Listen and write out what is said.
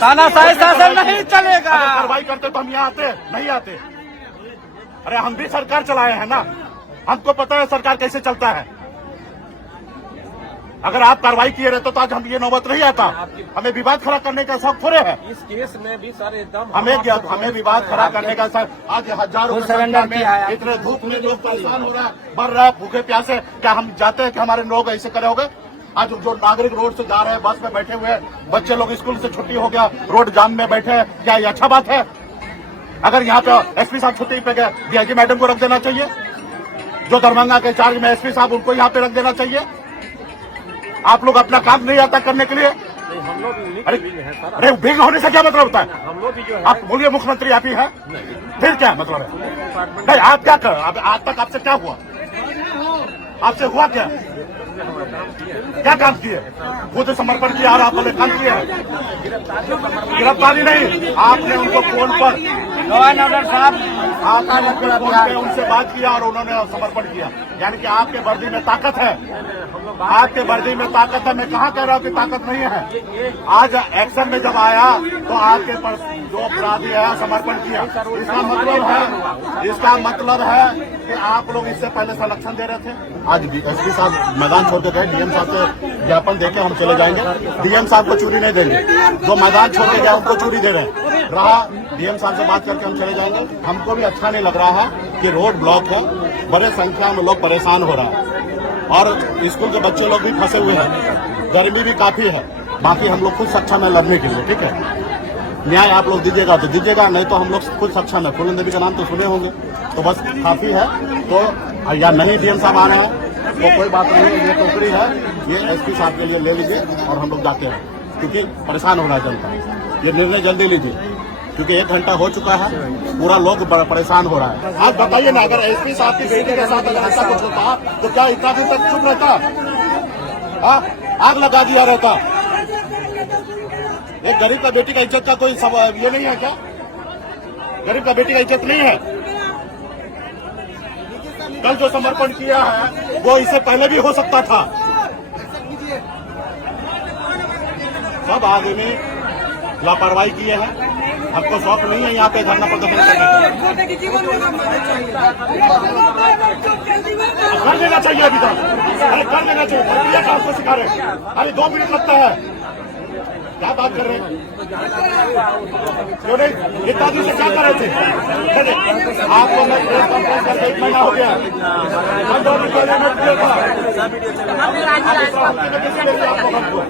तानाशाही शासन नहीं चलेगा। कार्रवाई करते तो हम यहाँ आते नहीं आते। अरे हम भी सरकार चलाए हैं ना, हमको पता है सरकार कैसे चलता है। अगर आप कार्रवाई किए रहते तो आज हम ये नौबत नहीं आता। हमें विवाद खड़ा करने का शौक थोड़े है। इस केस में भी सर एकदम हमें विवाद खड़ा करने का शौक। आज हजारों संख्या में इतने धूप में लोग परेशान हो रहा है, मर रहा है भूखे प्यासे। क्या हम जाते हैं कि हमारे लोग ऐसे करे होंगे? आज जो नागरिक रोड से जा रहे हैं, बस में बैठे हुए हैं, बच्चे लोग स्कूल से छुट्टी हो गया, रोड जाम में बैठे हैं, क्या ये अच्छा बात है? अगर यहाँ पे एसपी साहब छुट्टी पे गए, डीआईजी मैडम को रख देना चाहिए। जो दरभंगा के चार्ज में एसपी साहब, उनको यहाँ पे रख देना चाहिए। आप लोग अपना काम नहीं आता करने के लिए। हम लोग अरे विघ्न होने से क्या मतलब होता है? हम लोग भी जो है, आप बोलिए मुख्यमंत्री आप ही है, फिर क्या मतलब है? नहीं, आप क्या कर, आज तक आपसे क्या हुआ? आपसे हुआ क्या? क्या काम किए? खुद समर्पण किया और आप बोले काम किए। गिरफ्तारी नहीं, आपने उनको फोन पर साहब आपने फोन पे उनसे बात किया और उन्होंने समर्पण किया। यानी कि आपके वर्दी में ताकत है। आपके वर्दी में ताकत है। मैं कहाँ कह रहा हूँ कि ताकत नहीं है। आज एक्शन में जब आया तो आपके जो अपराधी है समर्पण किया। इसका मतलब है कि आप लोग इससे पहले संरक्षण दे रहे थे। आज एसपी साहब मैदान छोड़ के गए, डीएम साहब से ज्ञापन देके हम चले जाएंगे। डीएम साहब को चूड़ी नहीं देंगे, जो मैदान छोड़ के गया उनको चूड़ी दे रहे हैं। रहा डीएम साहब से बात करके हम चले जाएंगे। हमको भी अच्छा नहीं लग रहा है कि रोड ब्लॉक है, बड़े संख्या में लोग परेशान हो रहा है और स्कूल के बच्चे लोग भी फंसे हुए हैं, गर्मी भी काफी है। बाकी हम लोग खुद सक्षम है लड़ने के लिए। ठीक है, न्याय आप लोग दीजिएगा तो दीजिएगा, नहीं तो हम लोग खुद सक्षम है। फूलन देवी का नाम तो सुने होंगे, तो बस काफी है। तो या नहीं डीएम साहब आ रहे हैं तो कोई बात नहीं, ये टोकरी है, ये एसपी साहब के लिए ले लीजिए और हम लोग जाते हैं, क्योंकि परेशान हो रहा है जनता। ये निर्णय जल्दी लीजिए, क्योंकि 1 घंटा हो चुका है, पूरा लोग परेशान हो रहा है। आप बताइए ना, अगर एसपी साहब की बेटी के साथ अगर ऐसा कुछ होता तो क्या इतना दिन तक चुप रहता? आग लगा दिया रहता? एक गरीब का बेटी का इज्जत का कोई ये नहीं है क्या? गरीब का बेटी का इज्जत नहीं है? कल जो समर्पण किया है वो इससे पहले भी हो सकता था। सब आदमी लापरवाही किए हैं। हमको शौक नहीं है यहाँ पे धरना प्रदर्शन करने कर देना चाहिए। अभी तक अरे कर देना चाहिए। प्रक्रिया का उसको सिखा रहे हैं। अरे 2 मिनट लगता है, क्या बात कर रहे हैं? क्यों नहीं? इतना दिन से क्या कर रहे थे? आपको मैं प्रेस कॉन्फ्रेंस करके 1 महीना हो गया। आपको